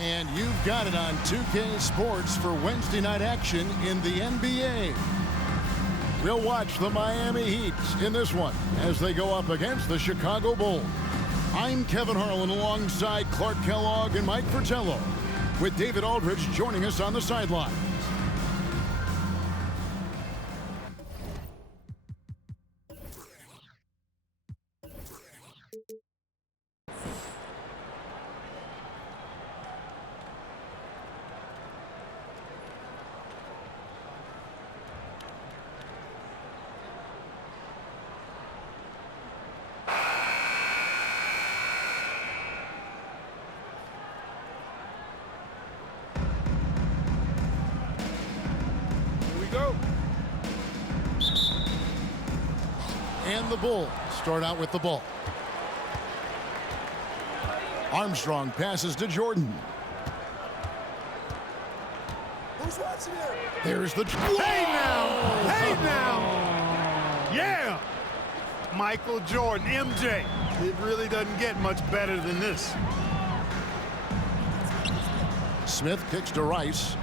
And you've got it on 2K Sports for Wednesday night action in the NBA. We'll watch the Miami Heat in this one as they go up against the Chicago Bulls. I'm Kevin Harlan alongside Clark Kellogg and Mike Fratello, with David Aldridge joining us on the sideline. And the Bulls start out with the ball. Armstrong passes to Jordan. Who's watching here? There's the... Hey now! Hey now! Yeah! Michael Jordan, MJ. It really doesn't get much better than this. Smith kicks to Rice.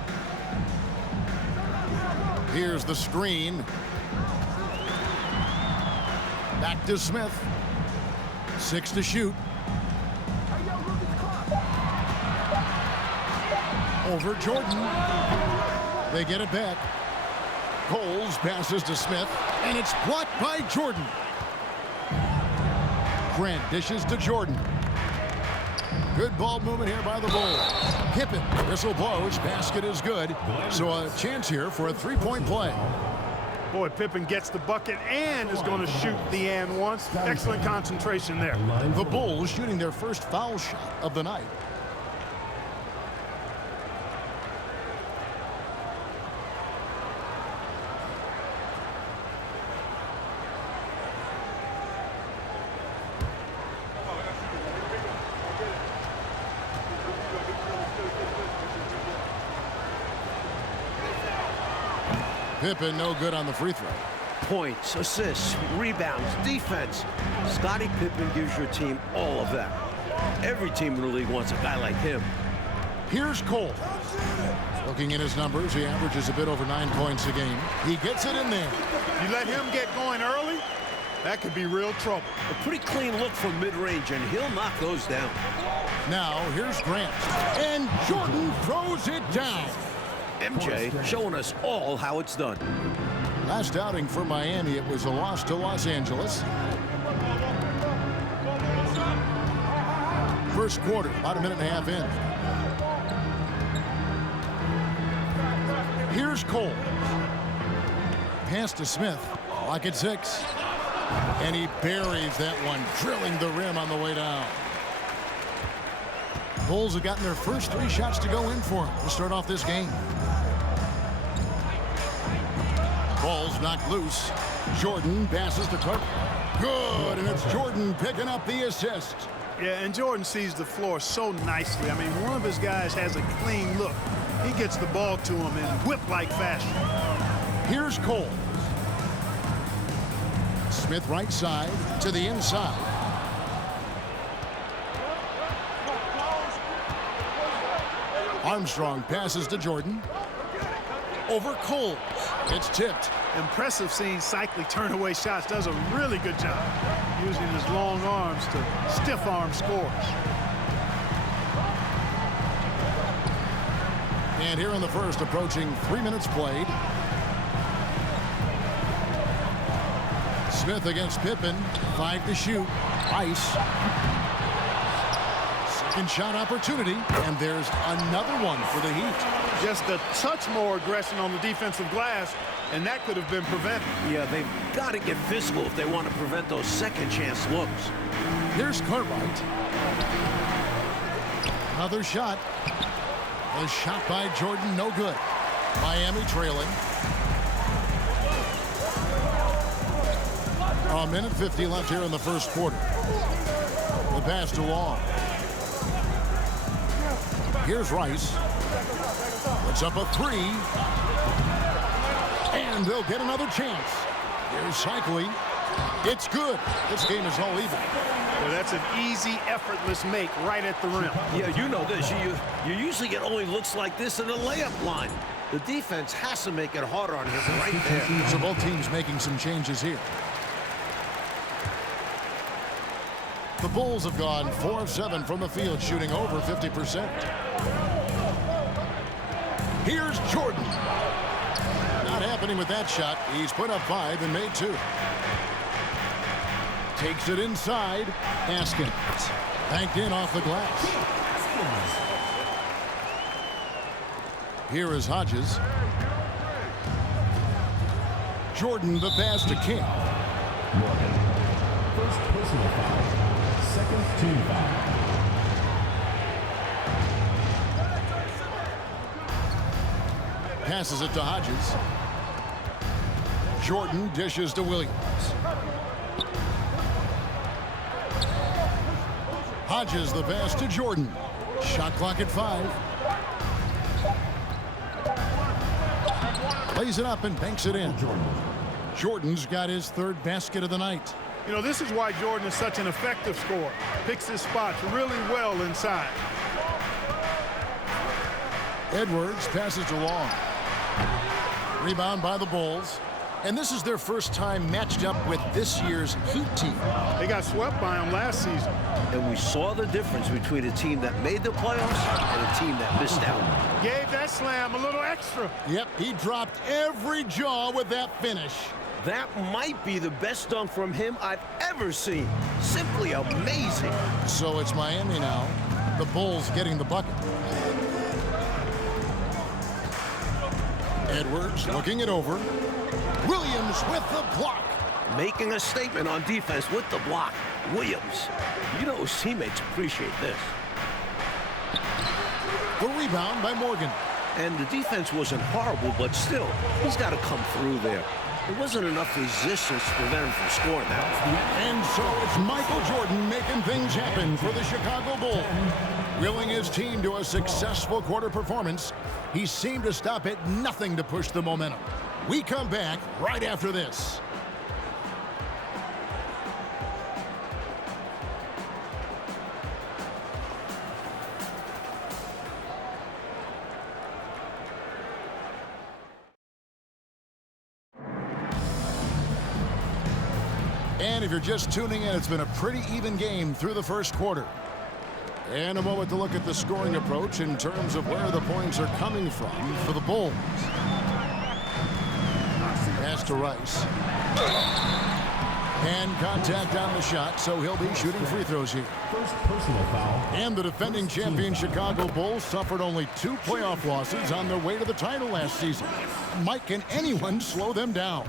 Here's the screen. Back to Smith. 6 to shoot. Over Jordan. They get it back. Coles passes to Smith, and it's blocked by Jordan. Grant dishes to Jordan. Good ball movement here by the Bulls. Pippen, whistle blows, basket is good. So a chance here for a three-point play. Boy, Pippen gets the bucket and is going to shoot the and once. Excellent concentration there. The Bulls shooting their first foul shot of the night. Pippen no good on the free throw. Points, assists, rebounds, defense. Scottie Pippen gives your team all of that. Every team in the league wants a guy like him. Here's Cole. Looking at his numbers, he averages a bit over 9 points a game. He gets it in there. You let him get going early, that could be real trouble. A pretty clean look from mid-range, and he'll knock those down. Now, here's Grant. And Jordan throws it down. MJ showing us all how it's done. Last outing for Miami, it was a loss to Los Angeles. First quarter, about a minute and a half in. Here's Cole. Pass to Smith. Lock at 6. And he buries that one, drilling the rim on the way down. Bulls have gotten their first 3 shots to go in for him to start off this game. Ball's knocked loose. Jordan passes to Clark. Good, and it's Jordan picking up the assist. Yeah, and Jordan sees the floor so nicely. I mean, one of his guys has a clean look. He gets the ball to him in whip-like fashion. Here's Cole. Smith right side to the inside. Armstrong passes to Jordan. Over Cole. It's tipped. Impressive seeing Cycli turn away shots. Does a really good job using his long arms to stiff-arm scores. And here in the first, approaching 3 minutes played. Smith against Pippen. 5 to shoot. Ice. Second shot opportunity. And there's another one for the Heat. Just a touch more aggression on the defensive glass, and that could have been prevented. Yeah, they've got to get physical if they want to prevent those second-chance looks. Here's Cartwright. Another shot. A shot by Jordan, no good. Miami trailing. A minute 50 left here in the first quarter. The pass to Long. Here's Rice. Puts up a 3. And they'll get another chance. Here's Cycli. It's good. This game is all even. Well, that's an easy, effortless make right at the rim. Yeah, you know this. You usually get only looks like this in the layup line. The defense has to make it harder on him right there. So both teams making some changes here. The Bulls have gone 4 of 7 from the field, shooting over 50%. Here's Jordan. Not happening with that shot. He's put up 5 and made 2. Takes it inside. Haskins. Banked in off the glass. Here is Hodges. Jordan the pass to King. Morgan. First personal foul. Second team foul. Passes it to Hodges. Jordan dishes to Williams. Hodges the pass to Jordan. Shot clock at 5. Lays it up and banks it in. Jordan's got his 3rd basket of the night. You know, this is why Jordan is such an effective scorer. Picks his spots really well inside. Edwards passes to Long. Rebound by the Bulls. And this is their first time matched up with this year's Heat team. They got swept by him last season. And we saw the difference between a team that made the playoffs and a team that missed out. Gave that slam a little extra. Yep, he dropped every jaw with that finish. That might be the best dunk from him I've ever seen. Simply amazing. So it's Miami now. The Bulls getting the bucket. Edwards looking it over. Williams with the block. Making a statement on defense with the block. Williams. You know his teammates appreciate this. The rebound by Morgan. And the defense wasn't horrible, but still, he's got to come through there. There wasn't enough resistance to prevent him from scoring that. And so it's Michael Jordan making things happen for the Chicago Bulls. Willing his team to a successful quarter performance, he seemed to stop at nothing to push the momentum. We come back right after this. And if you're just tuning in, it's been a pretty even game through the first quarter. And a moment to look at the scoring approach in terms of where the points are coming from for the Bulls. Pass to Rice. And contact on the shot, so he'll be shooting free throws here. First personal foul. And the defending champion Chicago Bulls suffered only 2 playoff losses on their way to the title last season. Mike, can anyone slow them down?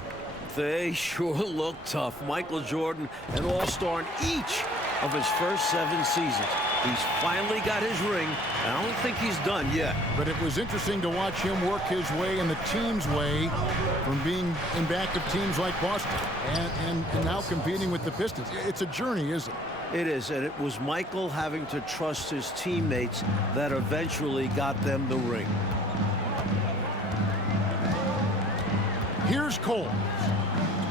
They sure look tough. Michael Jordan, an all-star in each of his first 7 seasons. He's finally got his ring, and I don't think he's done yet. But it was interesting to watch him work his way and the team's way from being in back of teams like Boston and now competing with the Pistons. It's a journey, isn't it? It is, and it was Michael having to trust his teammates that eventually got them the ring. Here's Cole.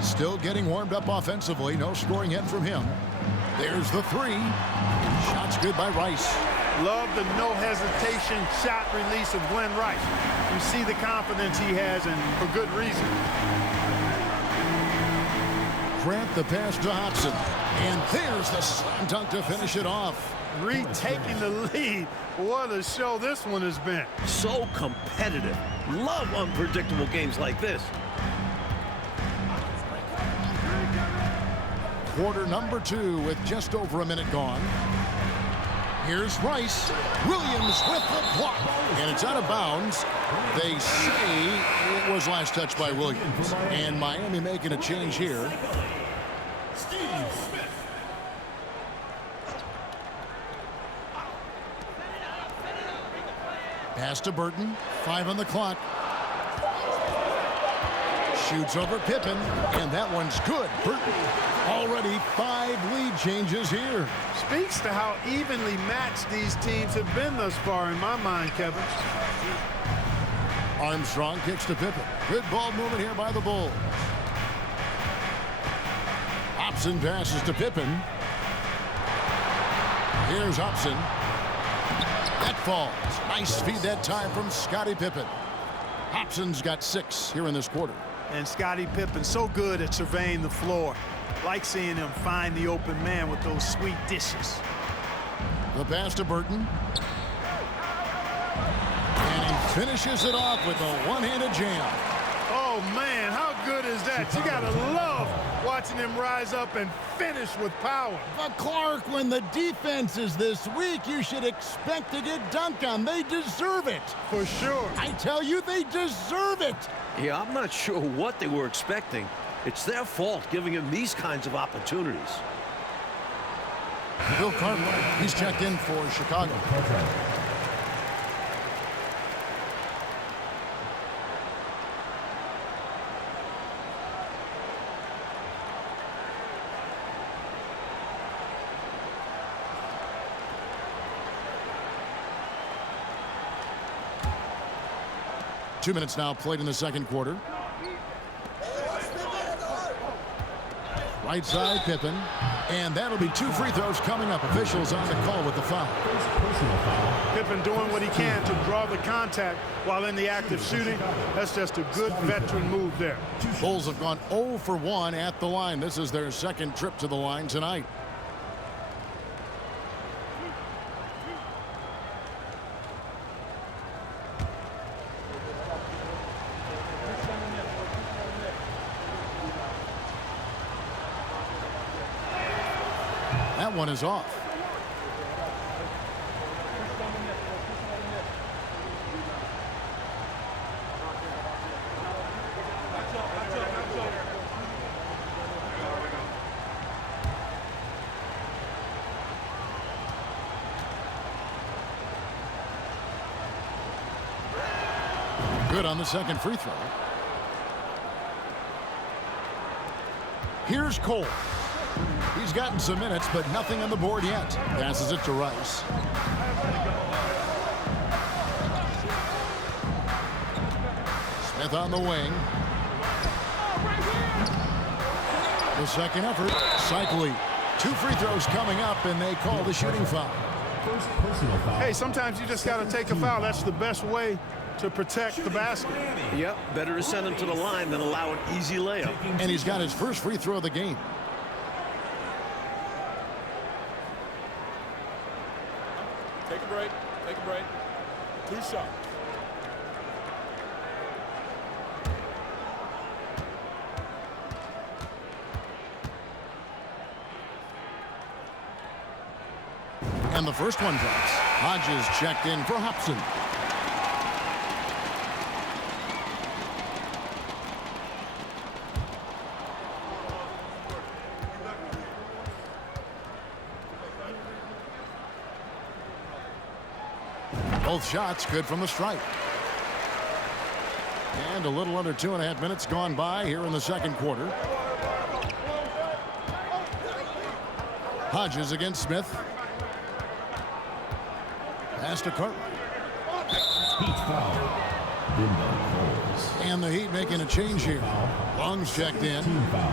Still getting warmed up offensively. No scoring yet from him. There's the 3. Shot's good by Rice. Love the no hesitation shot release of Glenn Rice. You see the confidence he has, and for good reason. Grant the pass to Hobson. And there's the slam dunk to finish it off. Retaking the lead. What a show this one has been. So competitive. Love unpredictable games like this. Quarter number 2 with just over a minute gone. Here's Rice. Williams with the block. And it's out of bounds. They say it was last touched by Williams. And Miami making a change here. Pass to Burton. 5 on the clock. Shoots over Pippen, and that one's good. Burton already 5 lead changes here. Speaks to how evenly matched these teams have been thus far in my mind, Kevin. Armstrong kicks to Pippen. Good ball movement here by the Bulls. Hobson passes to Pippen. Here's Hobson. That falls. Nice feed that time from Scottie Pippen. Hobson's got 6 here in this quarter. And Scottie Pippen so good at surveying the floor. Like seeing him find the open man with those sweet dishes. The pass to Burton. And he finishes it off with a one-handed jam. Oh, man, how good is that? You got to love watching him rise up and finish with power. But Clark, when the defense is this weak, you should expect to get dunked on. They deserve it. For sure. I tell you, they deserve it. Yeah, I'm not sure what they were expecting. It's their fault giving him these kinds of opportunities. Bill Cartwright, he's checked in for Chicago. Two minutes now played in the second quarter. Right side, Pippen. And that'll be 2 free throws coming up. Officials on the call with the foul. Pippen doing what he can to draw the contact while in the act of shooting. That's just a good veteran move there. Bulls have gone 0 for 1 at the line. This is their second trip to the line tonight. That one is off. Good on the second free throw. Here's Cole. He's gotten some minutes, but nothing on the board yet. Passes it to Rice. Smith on the wing. The second effort. Cycling. 2 free throws coming up, and they call the shooting foul. First personal foul. Hey, sometimes you just got to take a foul. That's the best way to protect the basket. Yep, better to send him to the line than allow an easy layup. And he's got his first free throw of the game. Take a break. Take a break. 2 shots. And the first one drops. Hodges checked in for Hobson. Both shots good from the stripe. And a little under 2.5 minutes gone by here in the second quarter. Hodges against Smith. Pass to Cartwright. Heat foul. And the Heat making a change here. Long's checked in. Team foul.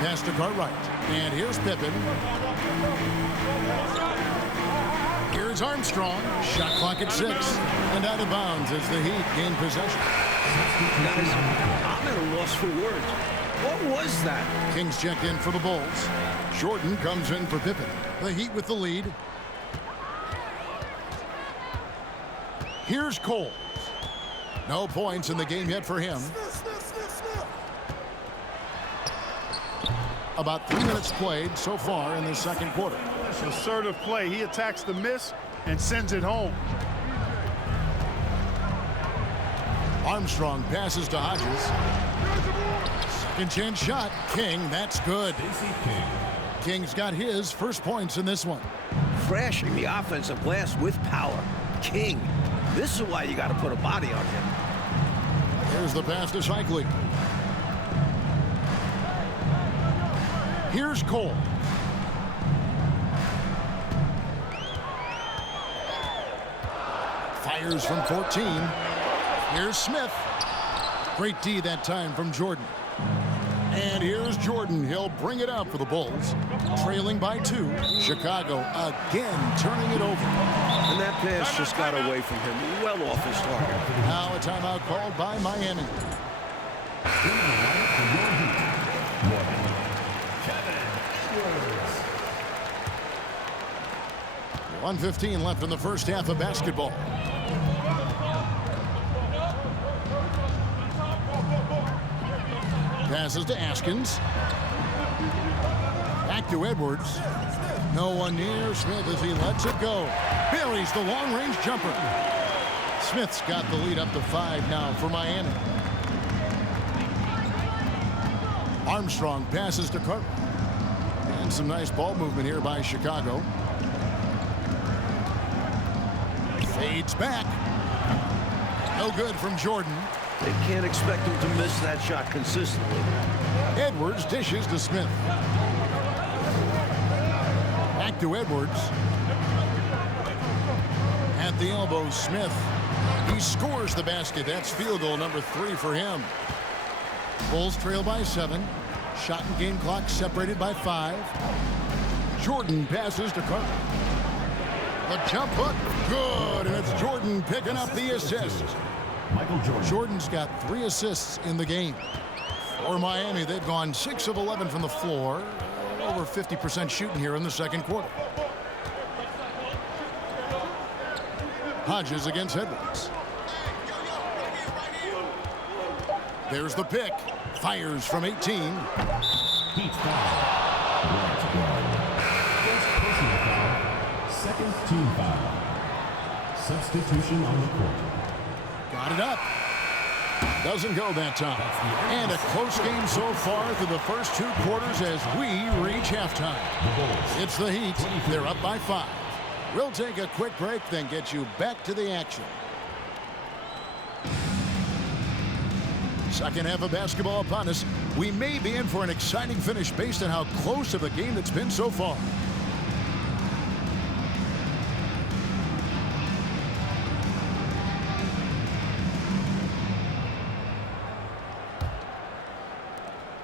Pass to Cartwright. And here's Pippen. Here's Armstrong. Shot clock at 6. And out of bounds as the Heat gain possession. Guys, I'm at a loss for words. What was that? Kings checked in for the Bulls. Jordan comes in for Pippen. The Heat with the lead. Here's Cole. No points in the game yet for him. About 3 minutes played so far in the second quarter. Assertive play. He attacks the miss and sends it home. Armstrong passes to Hodges. Second chance shot. King, that's good. King's got his first points in this one. Crashing the offensive glass with power. King. This is why you got to put a body on him. There's the pass to Shikely. Here's Cole. Fires from 14. Here's Smith. Great D that time from Jordan. And here's Jordan. He'll bring it up for the Bulls. Trailing by 2. Chicago again turning it over. And that pass just got away from him. Well off his target. Now a timeout called by Miami. 1:15 left in the first half of basketball. Passes to Askins. Back to Edwards. No one near Smith as he lets it go. Buries the long-range jumper. Smith's got the lead up to 5 now for Miami. Armstrong passes to Carter. And some nice ball movement here by Chicago. Fades back. No good from Jordan. They can't expect him to miss that shot consistently. Edwards dishes to Smith. Back to Edwards. At the elbow, Smith. He scores the basket. That's field goal number 3 for him. Bulls trail by 7. Shot and game clock separated by 5. Jordan passes to Carter. The jump hook, good, and it's Jordan picking up the assist. Michael Jordan. Jordan's got 3 assists in the game. For Miami, they've gone 6 of 11 from the floor. Over 50% shooting here in the second quarter. Hodges against Edwards. There's the pick. Fires from 18. Heat foul. First personal foul. Second team foul. Substitution on the court. Got it up. Doesn't go that time. And a close game so far through the first 2 quarters as we reach halftime. It's the Heat. They're up by 5. We'll take a quick break, then get you back to the action. Second half of basketball upon us. We may be in for an exciting finish based on how close of a game it's been so far.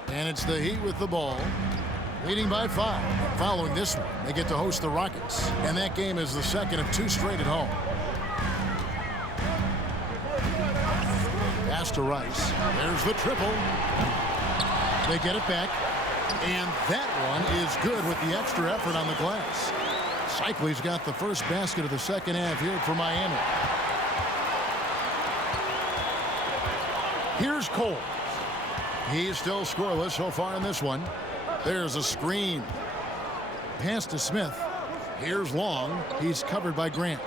And it's the Heat with the ball, leading by 5. Following this one, they get to host the Rockets, and that game is the second of 2 straight at home. Pass to Rice. There's the triple. They get it back, and that one is good with the extra effort on the glass. Cycley's got the first basket of the second half here for Miami. Here's Cole. He's still scoreless so far in this one. There's a screen. Pass to Smith. Here's Long. He's covered by Grant.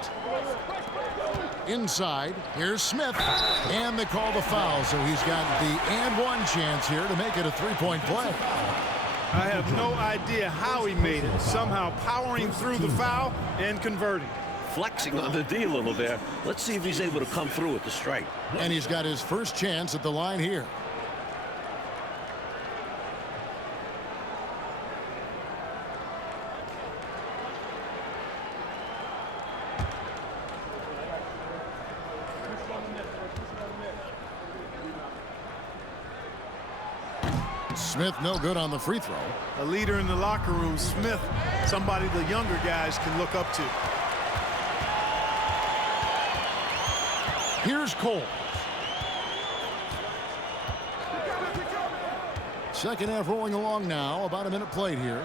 Inside, here's Smith. And they call the foul, so he's got the and one chance here to make it a 3-point play. I have no idea how he made it. Somehow powering through the foul and converting. Flexing on the D a little there. Let's see if he's able to come through with the strike. And he's got his first chance at the line here. Smith no good on the free throw. A leader in the locker room, Smith, somebody the younger guys can look up to. Here's Cole. Second half rolling along now. About a minute played here.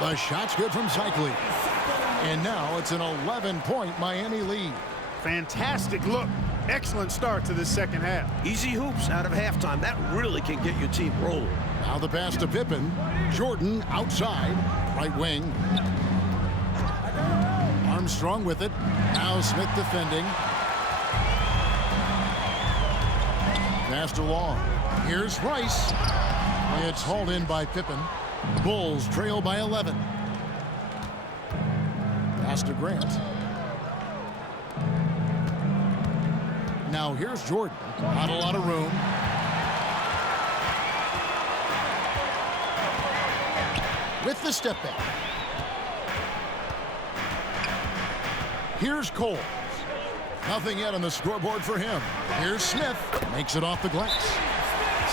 The shot's good from Cycley. And now it's an 11-point Miami lead. Fantastic look. Excellent start to this second half. Easy hoops out of halftime. That really can get your team rolling. Now the pass to Pippen. Jordan outside. Right wing. Armstrong with it. Now Smith defending. Pass to Long. Here's Rice. It's hauled in by Pippen. Bulls trail by 11. Pass to Grant. Now here's Jordan. Not a lot of room. With the step back. Here's Cole. Nothing yet on the scoreboard for him. Here's Smith. Makes it off the glass.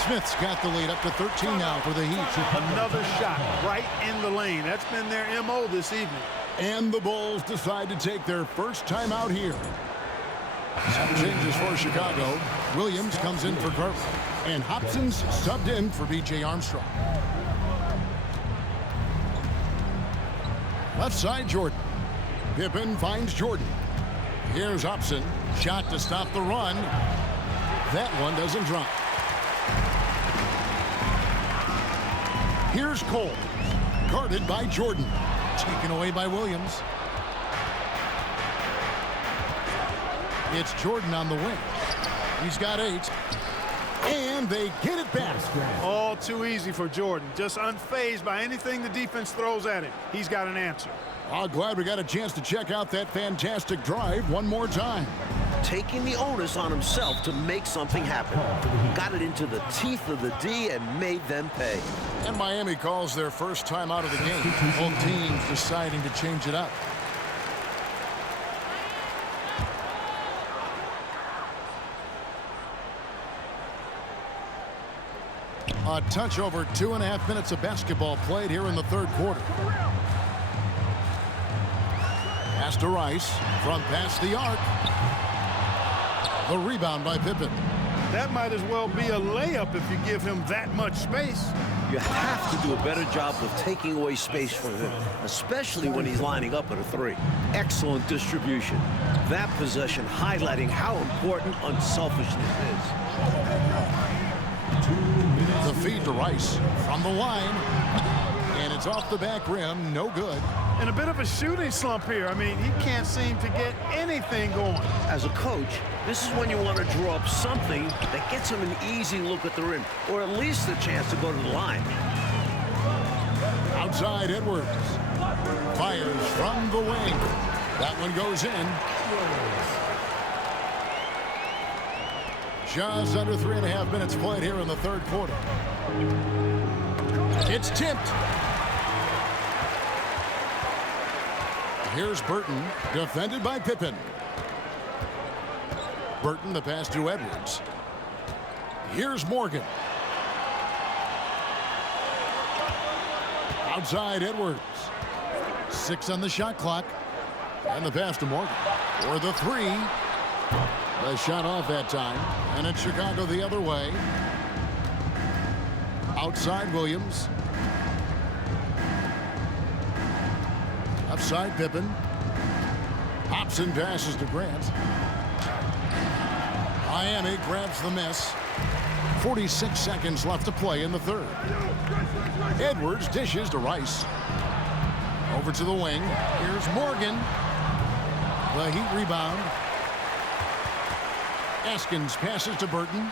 Smith's got the lead up to 13 now for the Heat. Another shot right in the lane. That's been their MO this evening. And the Bulls decide to take their first time out here. Some changes for Chicago. Williams comes in for Carver. And Hobson's subbed in for B.J. Armstrong. Left side, Jordan. Pippen finds Jordan. Here's Hobson. Shot to stop the run. That one doesn't drop. Here's Cole. Guarded by Jordan. Taken away by Williams. It's Jordan on the wing. He's got 8. And they get it back. All too easy for Jordan. Just unfazed by anything the defense throws at him. He's got an answer. Oh, glad we got a chance to check out that fantastic drive one more time. Taking the onus on himself to make something happen. Got it into the teeth of the D and made them pay. And Miami calls their first time out of the game. Both teams deciding to change it up. A touch over 2.5 minutes of basketball played here in the third quarter. Pass to Rice from past the arc. The rebound by Pippen. That might as well be a layup if you give him that much space. You have to do a better job of taking away space from him, especially when he's lining up at a 3. Excellent distribution. That possession highlighting how important unselfishness is. The feed to Rice from the line. And it's off the back rim. No good. And a bit of a shooting slump here. I mean, he can't seem to get anything going. As a coach, this is when you want to draw up something that gets him an easy look at the rim, or at least a chance to go to the line. Outside Edwards. Fires from the wing. That one goes in. Just under 3.5 minutes played here in the third quarter. It's tipped. Here's Burton, defended by Pippen. Burton, the pass to Edwards. Here's Morgan. Outside Edwards. 6 on the shot clock. And the pass to Morgan. For the 3. The shot off that time. And it's Chicago the other way. Outside Williams. Upside Pippen. Hobson passes to Grant. Miami grabs the miss. 46 seconds left to play in the third. Edwards dishes to Rice. Over to the wing. Here's Morgan. The Heat rebound. Askins passes to Burton.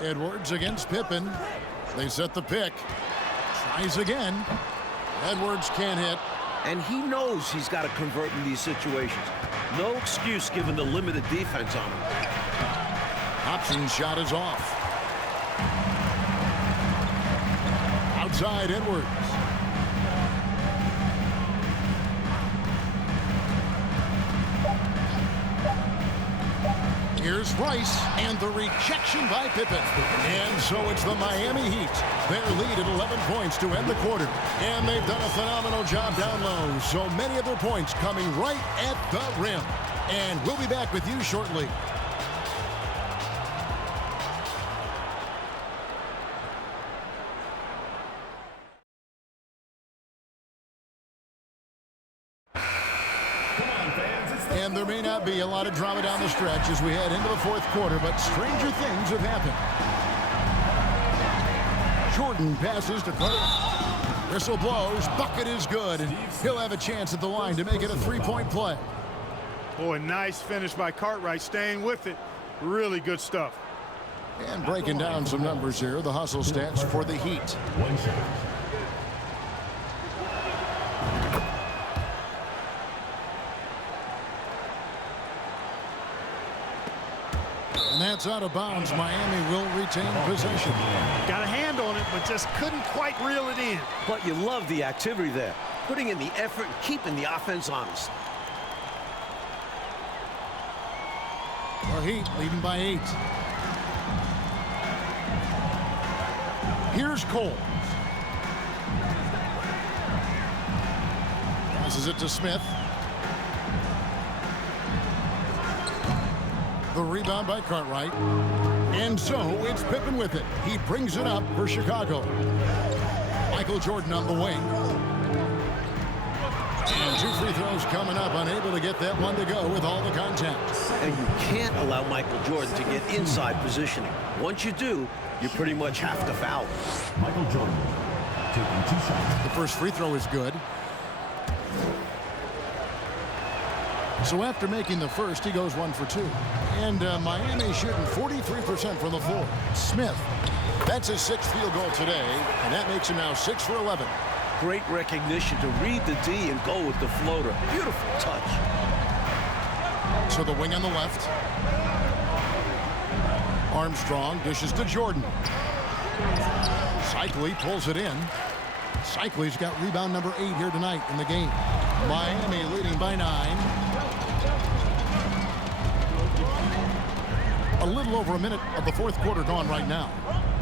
Edwards against Pippen. They set the pick. Tries again. Edwards can't hit. And he knows he's got to convert in these situations. No excuse given the limited defense on him. Hobson's shot is off. Outside Edwards. Here's Rice, and the rejection by Pippen. And so it's the Miami Heat. Their lead at 11 points to end the quarter. And they've done a phenomenal job down low. So many of their points coming right at the rim. And we'll be back with you shortly. And there may not be a lot of drama down the stretch as we head into the fourth quarter, but stranger things have happened. Jordan passes to Carter. Whistle blows. Bucket is good. And he'll have a chance at the line to make it a three-point play. Boy, nice finish by Cartwright, staying with it. Really good stuff. And breaking down some numbers here, the hustle stats for the Heat. And that's out of bounds. Miami will retain possession. Got a hand on it, but just couldn't quite reel it in. But you love the activity there. Putting in the effort and keeping the offense honest. The Heat leading by 8. Here's Cole. Passes it to Smith. The rebound by Cartwright. And so it's Pippen with it. He brings it up for Chicago. Michael Jordan on the wing. And 2 free throws coming up. Unable to get that one to go with all the contact. And you can't allow Michael Jordan to get inside positioning. Once you do, you pretty much have to foul. Michael Jordan taking 2 shots. The first free throw is good. So after making the first, he goes 1 for 2. And Miami shooting 43% from the floor. Smith, that's his 6th field goal today, and that makes him now 6 for 11. Great recognition to read the D and go with the floater. Beautiful touch. So the wing on the left. Armstrong dishes to Jordan. Cycli pulls it in. Cycli's got rebound number 8 here tonight in the game. Miami leading by 9. A little over a minute of the 4th quarter gone right now.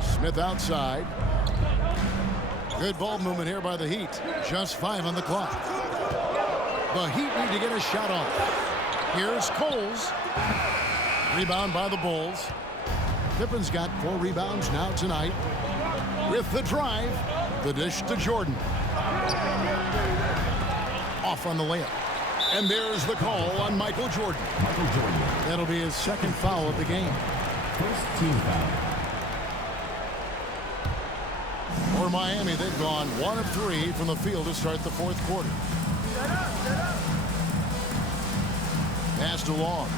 Smith outside. Good ball movement here by the Heat. Just 5 on the clock. The Heat need to get a shot off. Here's Coles. Rebound by the Bulls. Pippen's got 4 rebounds now tonight. With the drive, the dish to Jordan. Off on the layup. And there's the call on Michael Jordan. Michael Jordan. That'll be his 2nd foul of the game. First team foul. For Miami, they've gone 1 of 3 from the field to start the 4th quarter. Passed along.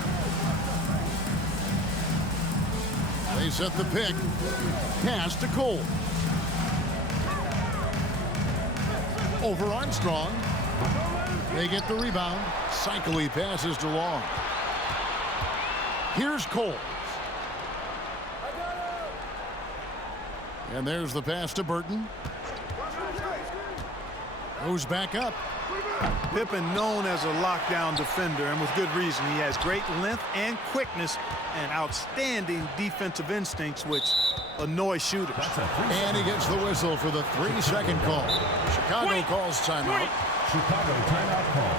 They set the pick. Pass to Cole. Over Armstrong. They get the rebound. Cycli passes to Long. Here's Cole. And there's the pass to Burton. Goes back up. Pippen known as a lockdown defender, and with good reason. He has great length and quickness and outstanding defensive instincts, which annoy shooters. And he gets the whistle for the 3-second call. Chicago calls timeout. Chicago timeout call.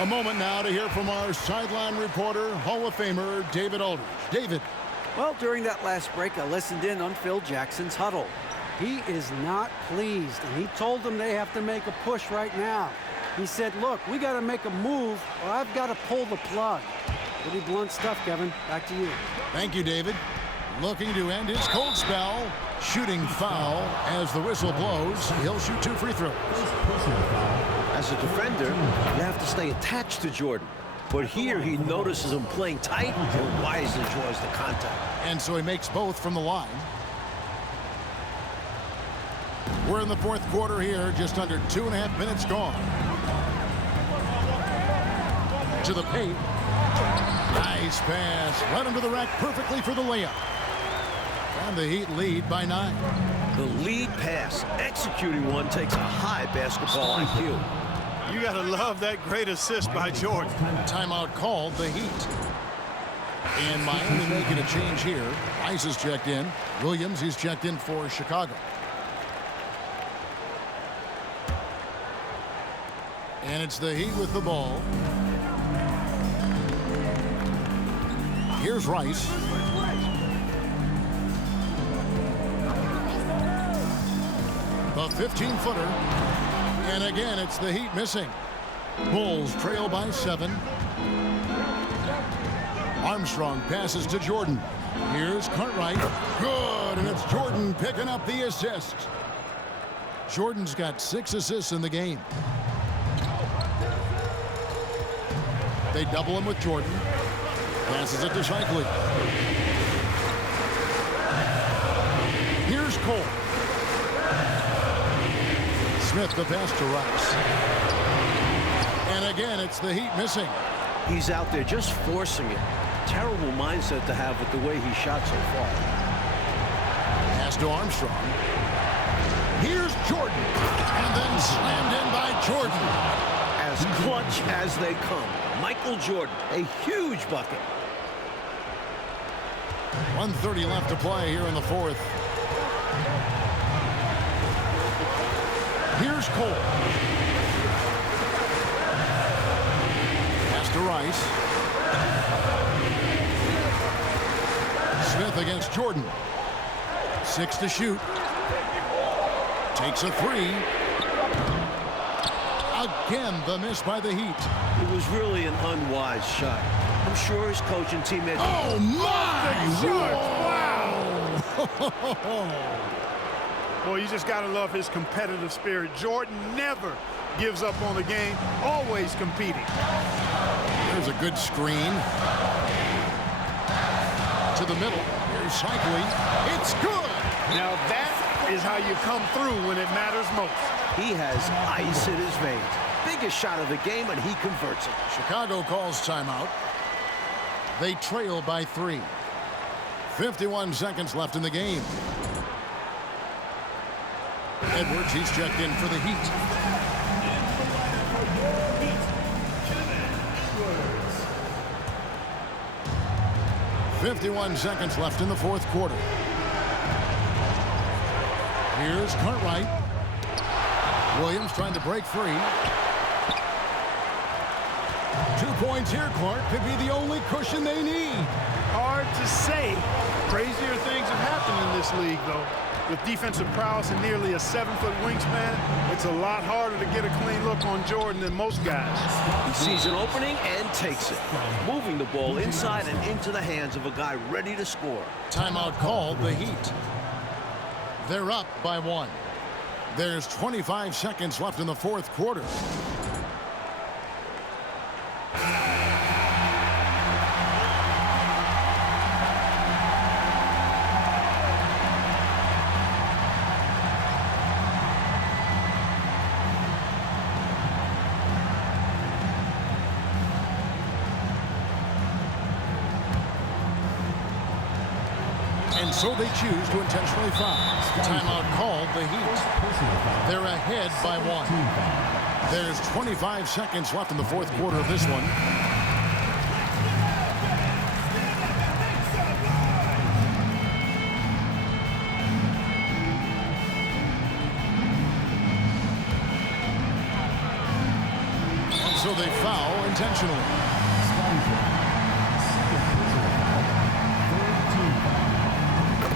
A moment now to hear from our sideline reporter, Hall of Famer David Aldridge. David. Well, during that last break, I listened in on Phil Jackson's huddle. He is not pleased, and he told them they have to make a push right now. He said, look, we got to make a move, or I've got to pull the plug. Pretty blunt stuff, Kevin. Back to you. Thank you, David. Looking to end his cold spell. Shooting foul as the whistle blows. He'll shoot 2 free throws. As a defender, you have to stay attached to Jordan. But here he notices him playing tight and wisely enjoys the contact. And so he makes both from the line. We're in the 4th quarter here, just under 2.5 minutes gone. To the paint. Nice pass. Right under the rack perfectly for the layup. And the Heat lead by 9. The lead pass, executing one, takes a high basketball IQ. You got to love that great assist by Jordan. Timeout called, the Heat. And Miami making a change here. Rice is checked in. Williams, he's checked in for Chicago. And it's the Heat with the ball. Here's Rice. The 15-footer. And again, it's the Heat missing. Bulls trail by 7. Armstrong passes to Jordan. Here's Cartwright. Good, and it's Jordan picking up the assist. Jordan's got 6 assists in the game. They double him with Jordan. Passes it to Cycli. Here's Cole. Smith the pass to Rice. And again, it's the Heat missing. He's out there just forcing it. Terrible mindset to have with the way he shot so far. Pass to Armstrong. Here's Jordan. As clutch as they come. Michael Jordan, a huge bucket. 1:30 left to play here in the fourth. Here's Cole. Pass to Rice. Smith against Jordan. 6 to shoot. Takes a three. Again, the miss by the Heat. It was really an unwise shot. I'm sure his coach and teammates... Oh, my! Wow! Boy, you just got to love his competitive spirit. Jordan never gives up on the game, always competing. There's a good screen. To the middle. Here's Cycling. It's good! Now that is how you come through when it matters most. He has ice in his veins. Biggest shot of the game, and he converts it. Chicago calls timeout. They trail by 3. 51 seconds left in the game. Edwards, he's checked in for the Heat. .51 seconds left in the fourth quarter. Here's Cartwright. Williams trying to break free. 2 points here, Clark. Could be the only cushion they need. Hard to say. Crazier things have happened in this league, though. With defensive prowess and nearly a 7-foot wingspan, it's a lot harder to get a clean look on Jordan than most guys. He sees an opening and takes it, moving the ball inside and into the hands of a guy ready to score. Timeout called, the Heat. They're up by 1. There's 25 seconds left in the fourth quarter. And so they choose to intentionally foul. Timeout called, the Heat. They're ahead by 1. There's 25 seconds left in the fourth quarter of this one. And so they foul intentionally.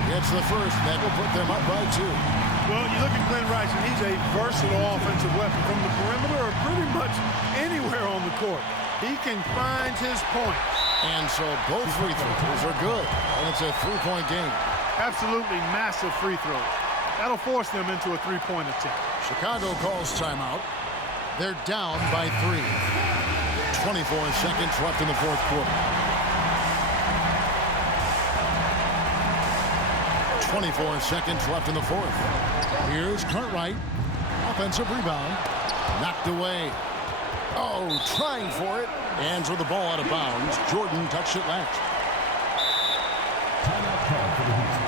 Gets the first. That will put them up by 2. Well, you look at Glenn Rice, and he's a versatile offensive weapon from the perimeter or pretty much anywhere on the court. He can find his point. And so both free throws are good. And it's a 3-point game. Absolutely massive free throws. That'll force them into a 3-point attempt. Chicago calls timeout. They're down by 3. 24 seconds left in the fourth quarter. 24 seconds left in the fourth. Here's Cartwright. Offensive rebound. Knocked away. Oh, trying for it. And threw the ball out of bounds. Jordan touched it last. Timeout call for the Heat.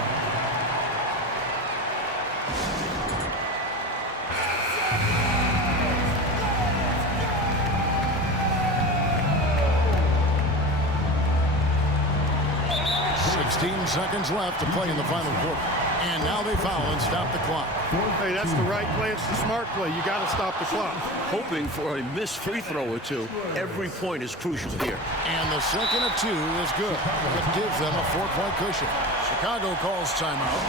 16 seconds left to play in the final quarter. And now they foul and stop the clock. Hey, that's the right play. It's the smart play. You got to stop the clock. Hoping for a missed free throw or two. Every point is crucial here. And the second of 2 is good. It gives them a 4-point cushion. Chicago calls timeout.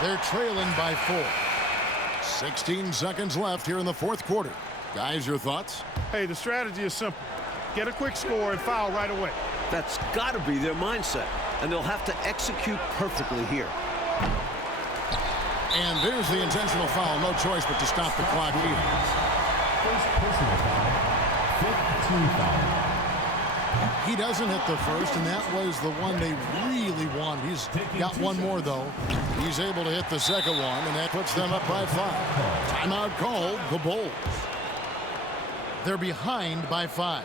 They're trailing by 4. 16 seconds left here in the fourth quarter. Guys, your thoughts? Hey, the strategy is simple. Get a quick score and foul right away. That's got to be their mindset, and they'll have to execute perfectly here. And there's the intentional foul. No choice but to stop the clock here. First personal foul. 5th team foul. He doesn't hit the first, and that was the one they really wanted. He's got one more, though. He's able to hit the second one, and that puts them up by 5. Timeout called, the Bulls. They're behind by 5.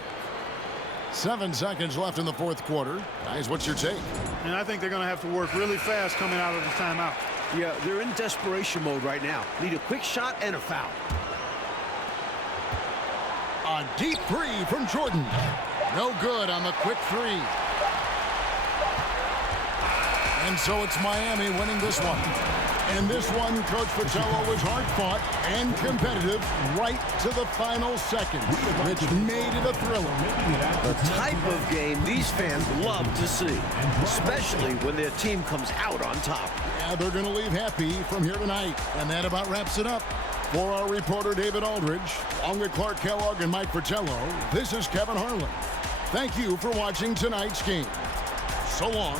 7 seconds left in the fourth quarter. Guys, what's your take? And I think they're going to have to work really fast coming out of the timeout. Yeah, they're in desperation mode right now. Need a quick shot and a foul. A deep three from Jordan. No good on the quick three. And so it's Miami winning this one. And this one, Coach Fratello, was hard-fought and competitive right to the final second, which made it a thriller. The type of game these fans love to see, especially when their team comes out on top. Yeah, they're going to leave happy from here tonight. And that about wraps it up. For our reporter, David Aldridge, along with Clark Kellogg and Mike Fratello, this is Kevin Harlan. Thank you for watching tonight's game. So long.